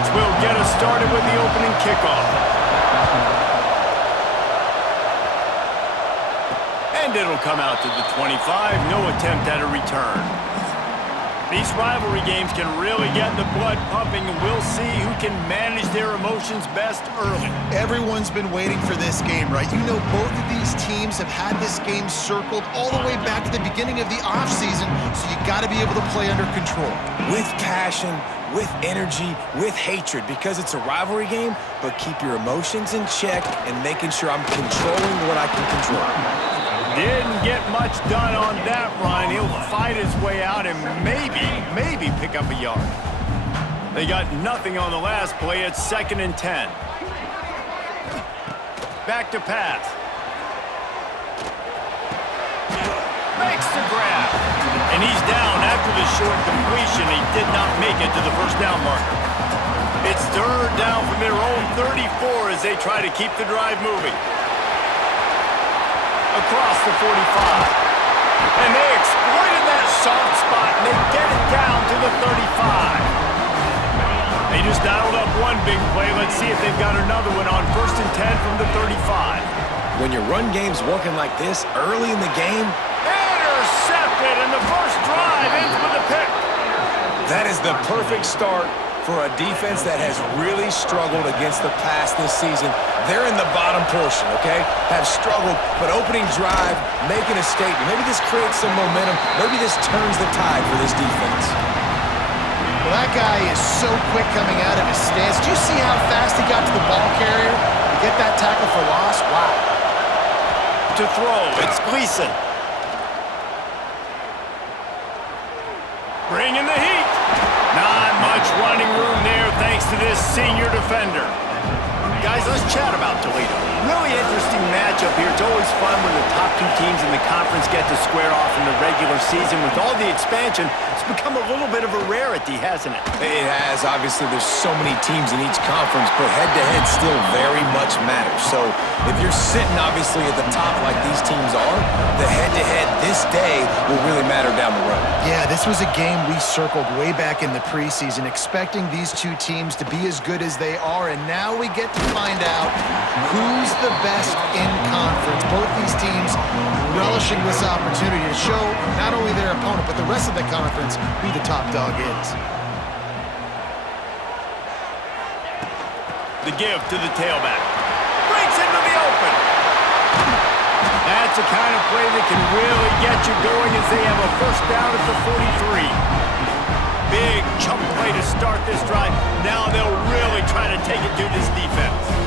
Rockets will get us started with the opening kickoff. And it'll come out to the 25. No attempt at a return. These rivalry games can really get the blood pumping, and we'll see who can manage their emotions best early. Everyone's been waiting for this game, right? You know, both of these teams have had this game circled all the way back to the beginning of the offseason, so you got to be able to play under control. With passion, with energy, with hatred, because it's a rivalry game, but keep your emotions in check and making sure I'm controlling what I can control. Didn't get much done on that run. He'll fight his way out and maybe pick up a yard. They got nothing on the last play. It's 2nd and 10. Back to pass. Makes the grab. And he's down after the short completion. He did not make it to the first down marker. It's 3rd down from their own 34 as they try to keep the drive moving. Across the 45. And they exploited that soft spot, and they get it down to the 35. They just dialed up one big play. Let's see if they've got another one on 1st and 10 from the 35. When your run game's working like this early in the game, intercepted, and the first drive ends with a pick. that is the perfect start for a defense that has really struggled against the pass this season. They're in the bottom portion, okay? Have struggled, but opening drive, making a statement. Maybe this creates some momentum. Maybe this turns the tide for this defense. Well, that guy is so quick coming out of his stance. Do you see how fast he got to the ball carrier to get that tackle for loss? Wow. To throw, it's Gleason. Bringing the heat. Not much running room there thanks to this senior defender. Guys, let's chat about Toledo. Really interesting matchup here. It's always fun when the top two teams in the conference get to square off in the regular season. With all the expansion, it's become a little bit of a rarity, hasn't it? It has. Obviously, there's so many teams in each conference, but head-to-head still very much matters. So if you're sitting, obviously, at the top like these teams are, the head-to-head this day will really matter down the road. Yeah, this was a game we circled way back in the preseason, expecting these two teams to be as good as they are, and now we get to find out who's the best in conference. Both these teams relishing this opportunity to show not only their opponent, but the rest of the conference who the top dog is. The give to the tailback. Breaks into the open. That's the kind of play that can really get you going as they have a first down at the 43. Big chunk play to start this drive. Now they'll really try to take it to this defense.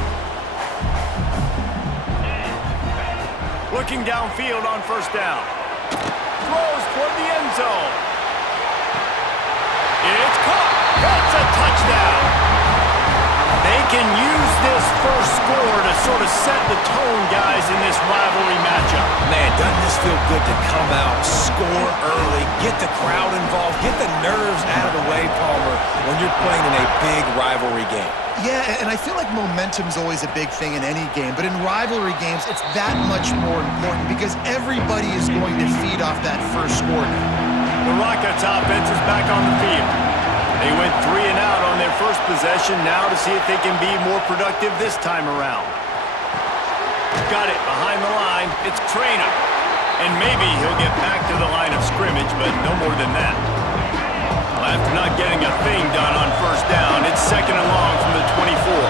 Looking downfield on first down. Throws toward the end zone. It's caught. That's a touchdown. They can use this first score to sort of set the tone, guys, in this rivalry matchup. Man, doesn't this feel good to come out, score early, get the crowd involved, get the nerves out of the way, Palmer, when you're playing in a big rivalry game? Yeah, and I feel like momentum's always a big thing in any game, but in rivalry games, it's that much more important because everybody is going to feed off that first score now. The Rockets offense is back on the field. They went 3 and out on their first possession, now to see if they can be more productive this time around. Got it behind the line. It's Trainer. And maybe he'll get back to the line of scrimmage, but no more than that. Well, after not getting a thing done on first down, it's 2nd and long from the 24.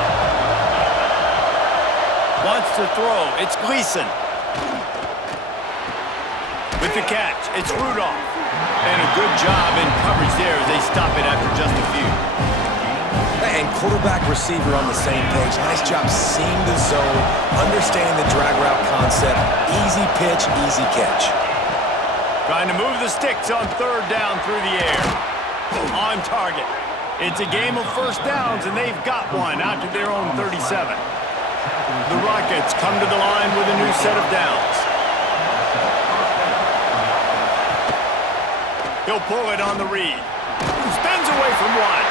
Wants to throw. It's Gleason. With the catch, it's Rudolph. And a good job in coverage there as they stop it after just a few. And quarterback receiver on the same page. Nice job seeing the zone, understanding the drag route concept. Easy pitch, easy catch. Trying to move the sticks on 3rd down through the air. On target. It's a game of first downs, and they've got one out to their own 37. The Rockets come to the line with a new set of downs. He'll pull it on the read. Spins away from one.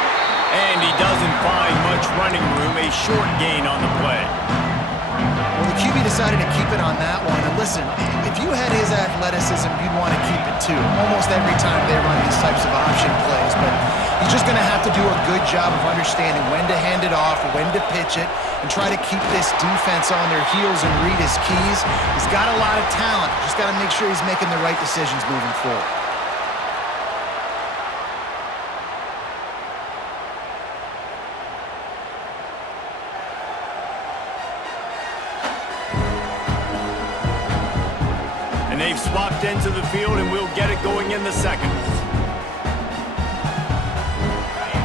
And he doesn't find much running room. A short gain on the play. Well, the QB decided to keep it on that one. And listen, if you had his athleticism, you'd want to keep it too. Almost every time they run these types of option plays. But he's just going to have to do a good job of understanding when to hand it off, when to pitch it, and try to keep this defense on their heels and read his keys. He's got a lot of talent. Just got to make sure he's making the right decisions moving forward. And they've swapped into the field, and we'll get it going in the second.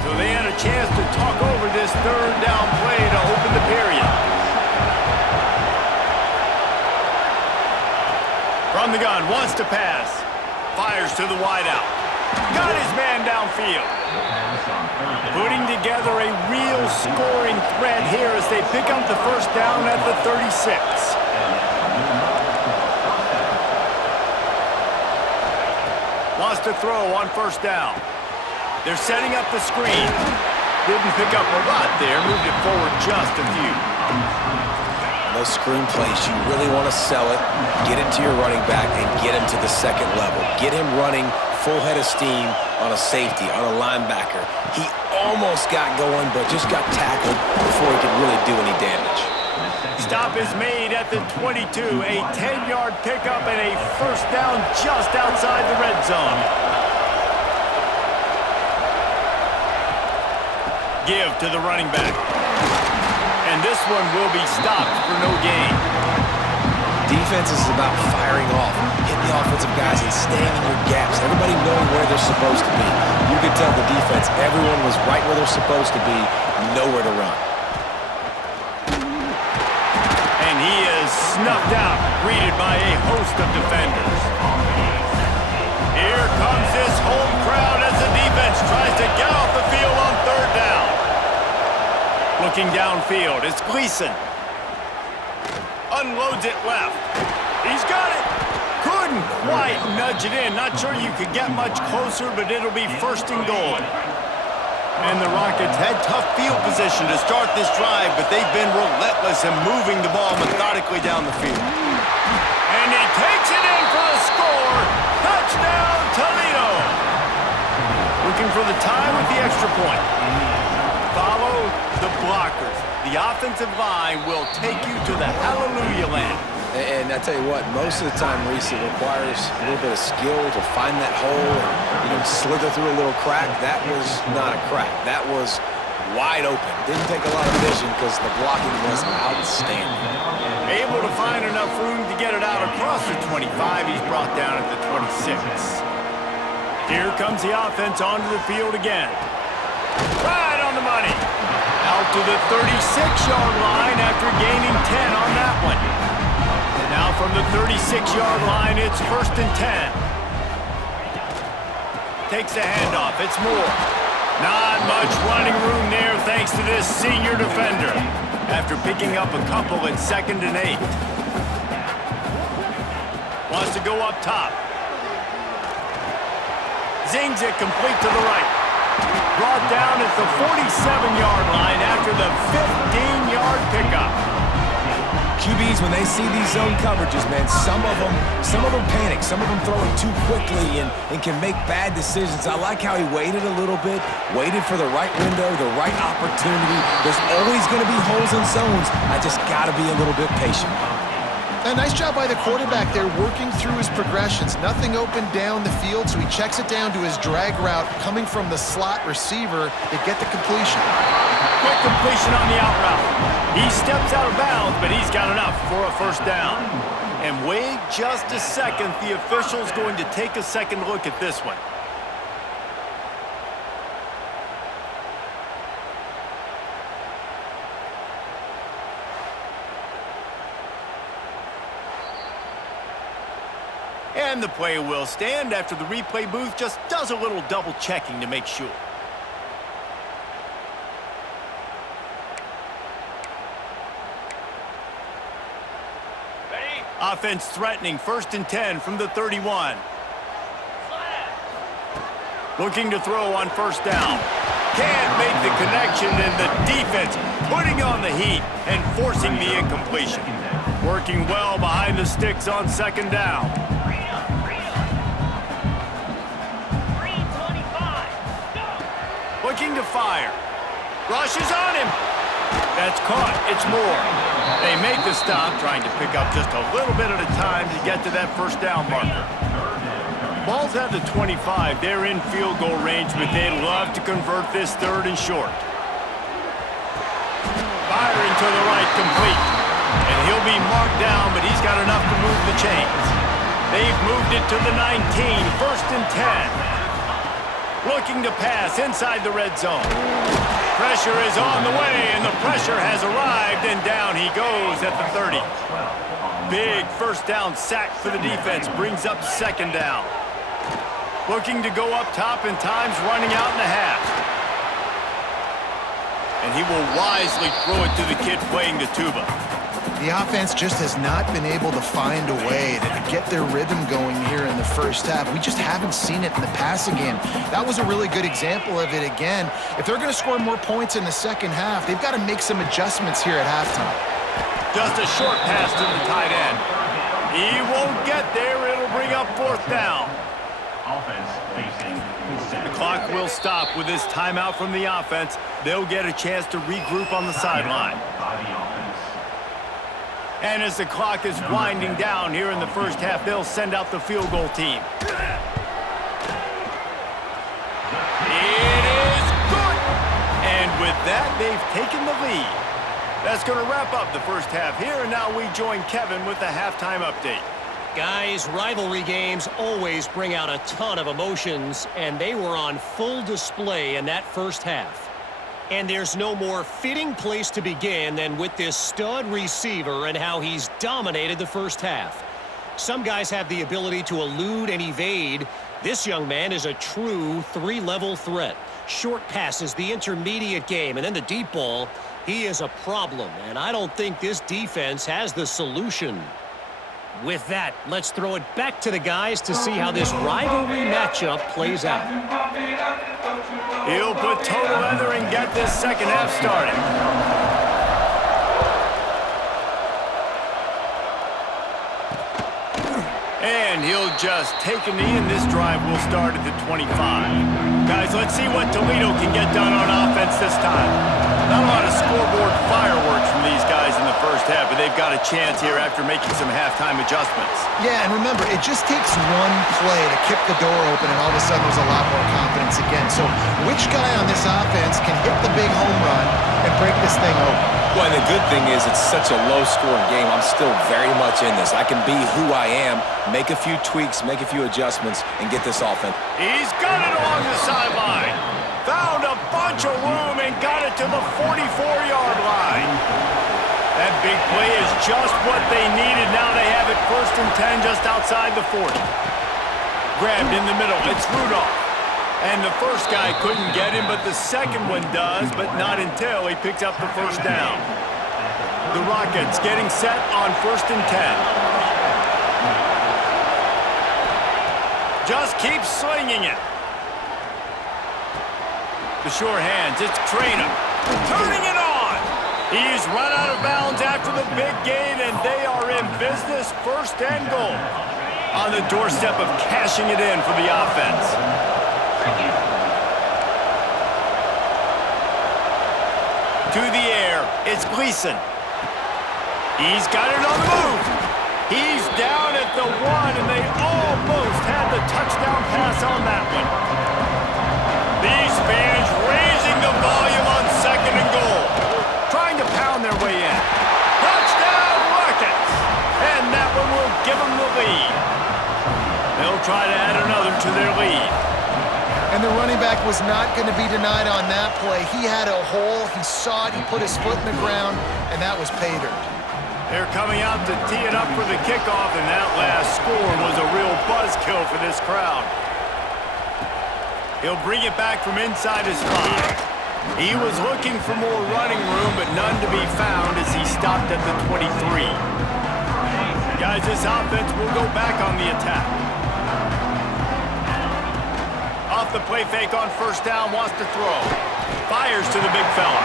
So they had a chance to talk over this third down play to open the period. From the gun, wants to pass. Fires to the wideout. Got his man downfield. Putting together a real scoring threat here as they pick up the first down at the 36. Wants to throw on first down. They're setting up the screen. Didn't pick up a lot there. Moved it forward just a few. Those screen plays, you really want to sell it, get it to your running back, and get him to the second level. Get him running full head of steam on a safety, on a linebacker. He almost got going, but just got tackled before he could really do any damage. Stop is made at the 22. A 10-yard pickup and a first down just outside the red zone. Give to the running back. And this one will be stopped for no gain. Defense is about firing off, hitting the offensive guys and staying in your gaps. Everybody knowing where they're supposed to be. You could tell the defense, everyone was right where they're supposed to be, nowhere to run. And he is snuffed out, greeted by a host of defenders. Here comes this home crowd as the defense tries to get off the field on third down. Looking downfield, it's Gleason. Unloads it left. He's got it. Couldn't quite nudge it in. Not sure you could get much closer, but it'll be first and goal. And the Rockets had tough field position to start this drive, but they've been relentless in moving the ball methodically down the field. And he takes it in for a score. Touchdown, Toledo. Looking for the tie with the extra point. Follow the blockers. The offensive line will take you to the hallelujah land. And I tell you what, most of the time, Reese, it requires a little bit of skill to find that hole and, slither through a little crack. That was not a crack. That was wide open. Didn't take a lot of vision because the blocking was outstanding. Able to find enough room to get it out across the 25. He's brought down at the 26. Here comes the offense onto the field again. Right on the money. Out to the 36-yard line after gaining 10 on that one. Now from the 36-yard line, it's first and 10. Takes the handoff. It's Moore. Not much running room there thanks to this senior defender. After picking up a couple at 2nd and 8. Wants to go up top. Zings it complete to the right. Brought down at the 47-yard line after the 15-yard pickup. QBs, when they see these zone coverages, man, some of them panic. Some of them throw it too quickly and can make bad decisions. I like how he waited a little bit, waited for the right window, the right opportunity. There's always going to be holes in zones. I just got to be a little bit patient. A nice job by the quarterback there, working through his progressions. Nothing open down the field, so he checks it down to his drag route coming from the slot receiver to get the completion. Quick completion on the out route. He steps out of bounds, but he's got enough for a first down. And wait just a second. The official's going to take a second look at this one. And the play will stand after the replay booth just does a little double checking to make sure. Ready? Offense threatening, 1st and 10 from the 31. Looking to throw on first down. Can't make the connection, and the defense putting on the heat and forcing the incompletion. Working well behind the sticks on second down. Looking to fire. Rushes on him. That's caught. It's Moore. They make the stop, trying to pick up just a little bit at a time to get to that first down marker. Ball's at the 25. They're in field goal range, but they'd love to convert this third and short. Firing to the right, complete. And he'll be marked down, but he's got enough to move the chains. They've moved it to the 19, first and 10. Looking to pass inside the red zone. Pressure is on the way, and the pressure has arrived, and down he goes at the 30. Big first down sack for the defense, brings up second down. Looking to go up top, and time's running out in the half. And he will wisely throw it to the kid playing the tuba. The offense just has not been able to find a way to get their rhythm going here in the first half. We just haven't seen it in the passing game. That was a really good example of it again. If they're going to score more points in the second half, they've got to make some adjustments here at halftime. Just a short pass to the tight end. He won't get there. It'll bring up fourth down. The clock will stop with this timeout from the offense. They'll get a chance to regroup on the sideline. And as the clock is winding down here in the first half, they'll send out the field goal team. It is good! And with that, they've taken the lead. That's going to wrap up the first half here, and now we join Kevin with the halftime update. Guys, rivalry games always bring out a ton of emotions, and they were on full display in that first half. And there's no more fitting place to begin than with this stud receiver and how he's dominated the first half. Some guys have the ability to elude and evade. This young man is a true three-level threat. Short passes, the intermediate game, and then the deep ball. He is a problem, and I don't think this defense has the solution. With that, let's throw it back to the guys to see how this rivalry matchup plays out. He'll put total leather and get this second half started. And he'll just take a knee, and this drive will start at the 25. Guys, let's see what Toledo can get done on offense this time. Not a lot of scoreboard fireworks from these guys in the first half, but they've got a chance here after making some halftime adjustments. Yeah, and remember, it just takes one play to kick the door open, and all of a sudden there's a lot more confidence again. So which guy on this offense can hit the big home run and break this thing open? Well, and the good thing is it's such a low-scoring game. I'm still very much in this. I can be who I am, make a few tweaks, make a few adjustments, and get this offense. He's got it along the sideline. Found a bunch of room and got it to the 44-yard line. That big play is just what they needed. Now they have it first and 10 just outside the 40. Grabbed in the middle. It's Rudolph. And the first guy couldn't get him, but the second one does, but not until he picks up the first down. The Rockets getting set on first and 10. Just keep slinging it. The sure hands, it's Traynor. Turning it on. He's run out of bounds after the big gain, and they are in business, first and goal. On the doorstep of cashing it in for the offense. To the air, it's Gleason. He's got it on the move. He's down at the 1, and they almost had the touchdown pass on that one. These fans raising the volume on second and goal, trying to pound their way in. Touchdown, Rockets! And that one will give them the lead. They'll try to add another to their lead. And the running back was not going to be denied on that play. He had a hole, he saw it, he put his foot in the ground, and that was pay dirt. They're coming out to tee it up for the kickoff, and that last score was a real buzzkill for this crowd. He'll bring it back from inside his 5. He was looking for more running room, but none to be found as he stopped at the 23. Guys, this offense will go back on the attack. Off the play fake on first down, wants to throw. Fires to the big fella.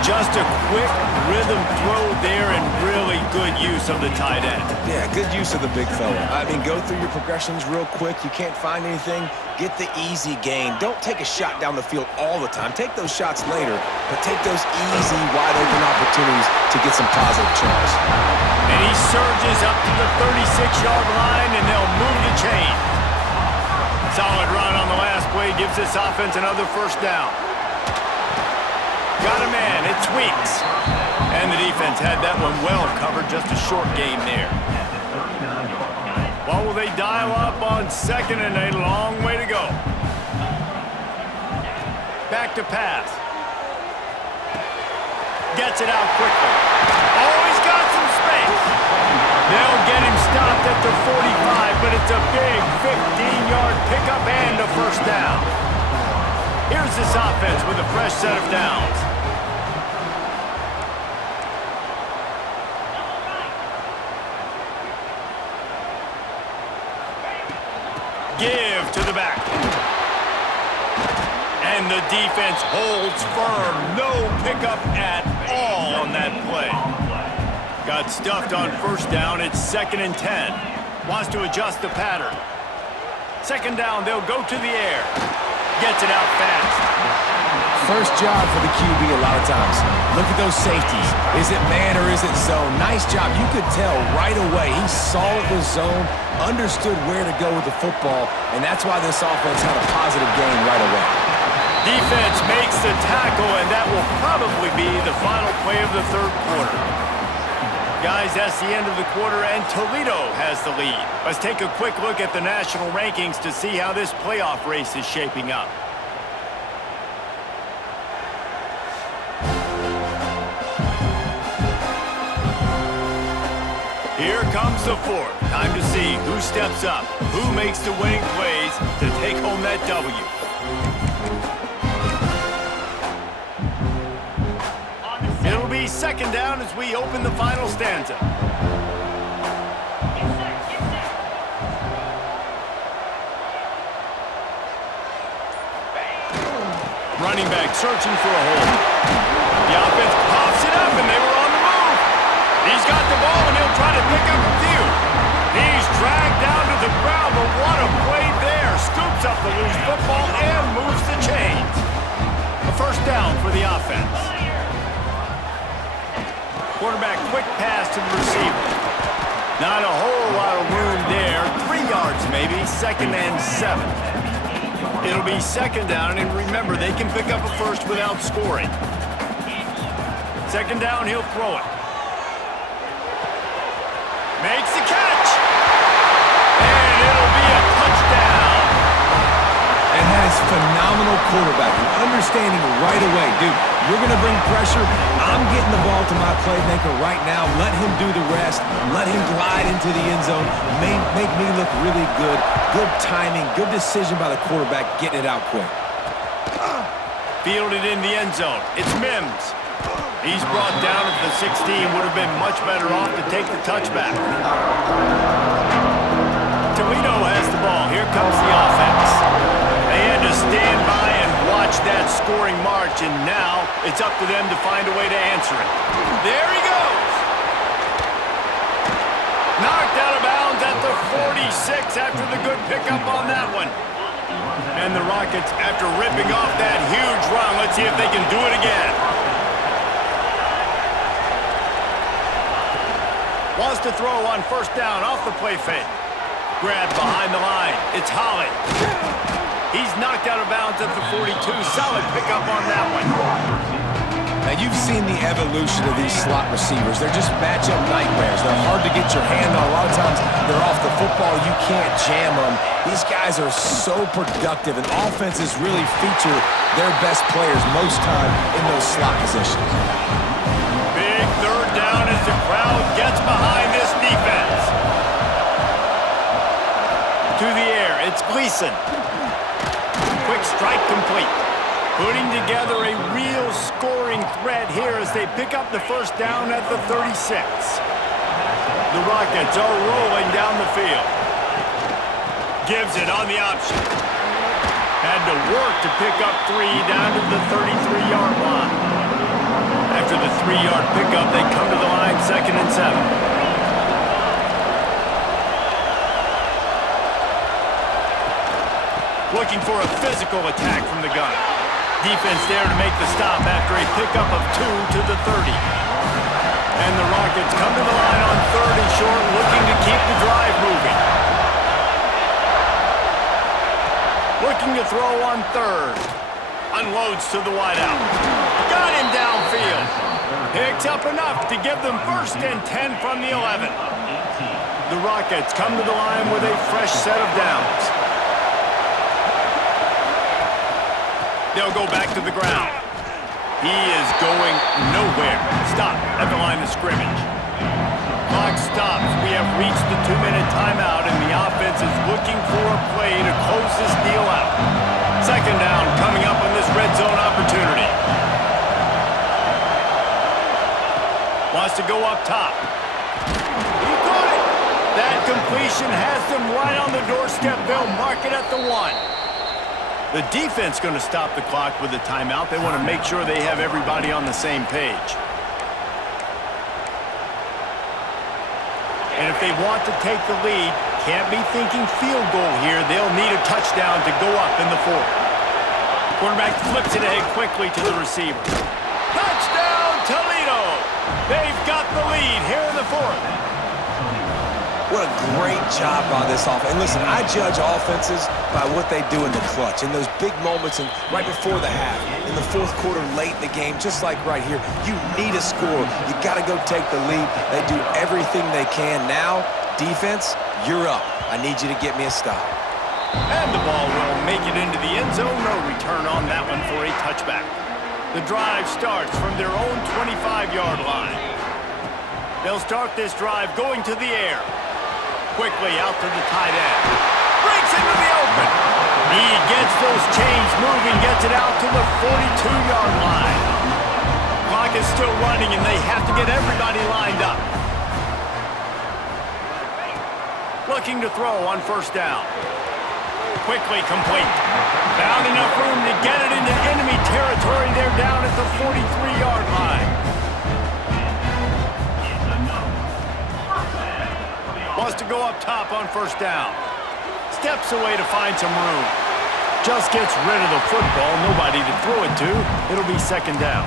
Just a quick rhythm throw there and really good use of the tight end. Yeah, good use of the big fella. I mean, go through your progressions real quick. You can't find anything, get the easy gain. Don't take a shot down the field all the time. Take those shots later, but take those easy, wide-open opportunities to get some positive charge. And he surges up to the 36-yard line, and they'll move the chain. Solid run on the last play gives this offense another first down. Got a man, it's Weeks. And the defense had that one well covered, just a short game there. Well, will they dial up on second and a long way to go? Back to pass. Gets it out quickly. Oh, he's got some space. They'll get him stopped at the 45, but it's a big 15-yard pickup and a first down. Here's this offense with a fresh set of downs. Give to the back. And the defense holds firm. No pickup at all on that play. Got stuffed on first down. It's 2nd and 10. Wants to adjust the pattern. 2nd down, they'll go to the air. Gets it out fast. First job for the QB a lot of times. Look at those safeties. Is it man or is it zone? Nice job. You could tell right away. He saw it was zone, understood where to go with the football, and that's why this offense had a positive gain right away. Defense makes the tackle, and that will probably be the final play of the third quarter. Guys, that's the end of the quarter, and Toledo has the lead. Let's take a quick look at the national rankings to see how this playoff race is shaping up. Here comes the fourth. Time to see who steps up, who makes the winning plays to take home that W. It'll be 2nd down as we open the final stanza. Running back searching for a hole. The offense pops it up, and they were on the move. He's got the ball, and he'll try to pick up a few. He's dragged down to the ground, but what a play there. Scoops up the loose football and moves the chains. A first down for the offense. Quarterback quick pass to the receiver. Not a whole lot of room there. 3 yards maybe, 2nd and 7. It'll be 2nd down, and remember, they can pick up a first without scoring. 2nd down, he'll throw it. Makes the catch. And it'll be a touchdown. And that is phenomenal quarterbacking. Understanding right away, dude, you're going to bring pressure. I'm getting the ball to my playmaker right now. Let him do the rest. Let him glide into the end zone. Make me look really good. Good timing. Good decision by the quarterback getting it out quick. Fielded in the end zone. It's Mims. He's brought down at the 16. Would have been much better off to take the touchback. Toledo has the ball. Here comes the offense. They had to stand by and watch that scoring march, and now it's up to them to find a way to answer it. There he goes. Knocked out of bounds at the 46 after the good pickup on that one. And the Rockets, after ripping off that huge run, let's see if they can do it again. Wants to throw on first down off the play fake. Grab behind the line. It's Holly. He's knocked out of bounds at the 42. Solid pickup on that one. Now, you've seen the evolution of these slot receivers. They're just matchup nightmares. They're hard to get your hand on. A lot of times, they're off the football. You can't jam them. These guys are so productive, and offenses really feature their best players most time in those slot positions. Big 3rd down as the crowd gets behind this defense. To the air, it's Gleason. Quick strike complete. Putting together a real scoring threat here as they pick up the first down at the 36. The Rockets are rolling down the field. Gives it on the option. Had to work to pick up 3 down to the 33-yard line. pickup. They come to the line, 2nd and 7. Looking for a physical attack from the gun. Defense there to make the stop after a pickup of 2 to the 30. And the Rockets come to the line on 3rd and short, looking to keep the drive moving. Looking to throw on 3rd. Unloads to the wideout. Got him downfield. Picks up enough to give them 1st and 10 from the 11. The Rockets come to the line with a fresh set of downs. They'll go back to the ground. He is going nowhere. Stop at the line of scrimmage. Clock stops. We have reached the 2-minute timeout, and the offense is looking for a play to close this deal out. 2nd down coming up on this red zone opportunity. Wants to go up top. He got it. That completion has them right on the doorstep. They'll mark it at the 1. The defense going to stop the clock with a timeout. They want to make sure they have everybody on the same page. And if they want to take the lead, can't be thinking field goal here. They'll need a touchdown to go up in the 4th. Quarterback flips it ahead quickly to the receiver. Touchdown, Toledo! They've got the lead here in the 4th. What a great job by this offense. And listen, I judge offenses by what they do in the clutch, in those big moments and right before the half, in the 4th quarter, late in the game, just like right here. You need a score. You got to go take the lead. They do everything they can. Now, defense, you're up. I need you to get me a stop. And the ball will make it into the end zone. No return on that one for a touchback. The drive starts from their own 25-yard line. They'll start this drive going to the air. Quickly out to the tight end. Breaks into the open. He gets those chains moving, gets it out to the 42-yard line. Clock is still running, and they have to get everybody lined up. Looking to throw on 1st down. Quickly complete. Found enough room to get it into enemy territory. They're down at the 43-yard line. Wants to go up top on 1st down. Steps away to find some room. Just gets rid of the football. Nobody to throw it to. It'll be 2nd down.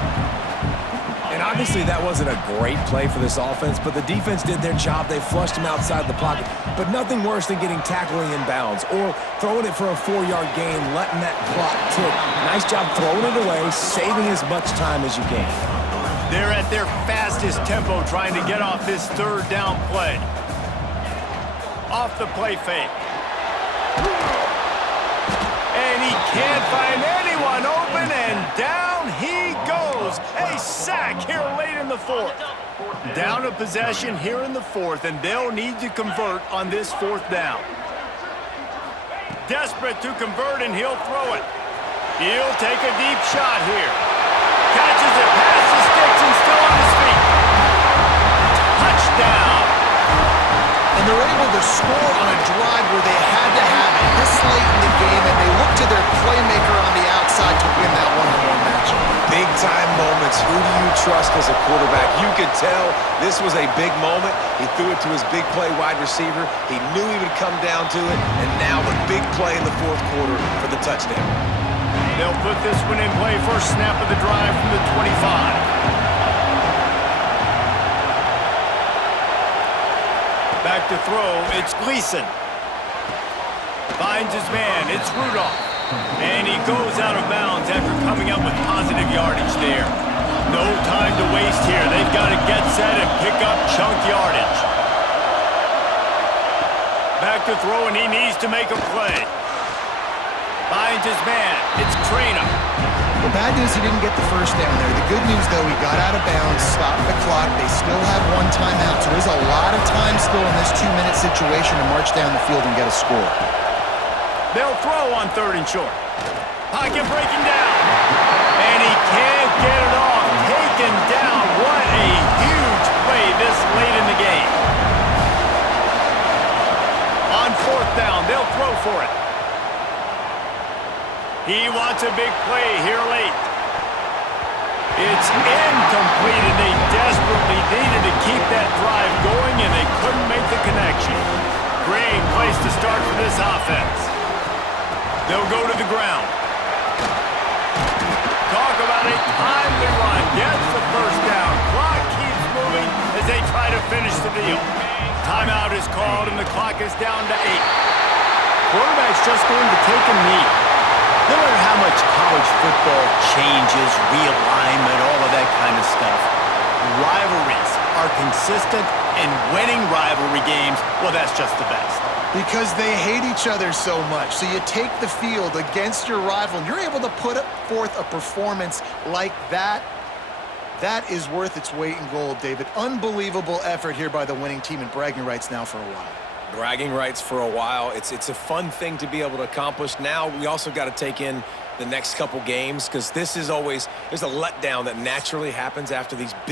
And obviously that wasn't a great play for this offense, but the defense did their job. They flushed him outside the pocket. But nothing worse than getting tackling in bounds or throwing it for a 4-yard gain, letting that clock tick. Nice job throwing it away, saving as much time as you can. They're at their fastest tempo trying to get off this 3rd down play. Off the play fake. And he can't find anyone open, and down he goes. A sack here late in the 4th. Down a possession here in the 4th, and they'll need to convert on this 4th down. Desperate to convert, and he'll throw it. He'll take a deep shot here. Catches it past the sticks and still on his feet. Touchdown. And they're able to score on a drive where they had to have it this late in the game, and they look to their playmaker on the outside to win that one-on-one matchup. Big-time moments. Who do you trust as a quarterback? You could tell this was a big moment. He threw it to his big play wide receiver. He knew he would come down to it, and now the big play in the 4th quarter for the touchdown. They'll put this one in play. First snap of the drive from the 25. Back to throw, it's Gleason. Finds his man, it's Rudolph. And he goes out of bounds after coming up with positive yardage there. No time to waste here. They've got to get set and pick up chunk yardage. Back to throw, and he needs to make a play. Finds his man, it's Trainer. The bad news, he didn't get the 1st down there. The good news, though, he got out of bounds, stopped the clock. They still have 1 timeout, so there's a lot of time still in this 2-minute situation to march down the field and get a score. They'll throw on 3rd and short. Pocket breaking down. And he can't get it off. Taken down. What a huge play this late in the game. On 4th down, they'll throw for it. He wants a big play here late. It's incomplete, and they desperately They needed to keep that drive going, and they couldn't make the connection. Great place to start for this offense. They'll go to the ground. Talk about a timely run. Gets the first down. Clock keeps moving as they try to finish the deal. Timeout is called, and the clock is down to 8. Quarterback's just going to take a knee. No matter how much college football changes, realignment, all of that kind of stuff, rivalries are consistent, and winning rivalry games, well, that's just the best. Because they hate each other so much. So you take the field against your rival, and you're able to put forth a performance like that. That is worth its weight in gold, David. Unbelievable effort here by the winning team, and bragging rights now for a while. Bragging rights for a while. It's a fun thing to be able to accomplish. Now we also got to take in the next couple games, because this is always, there's a letdown that naturally happens after these big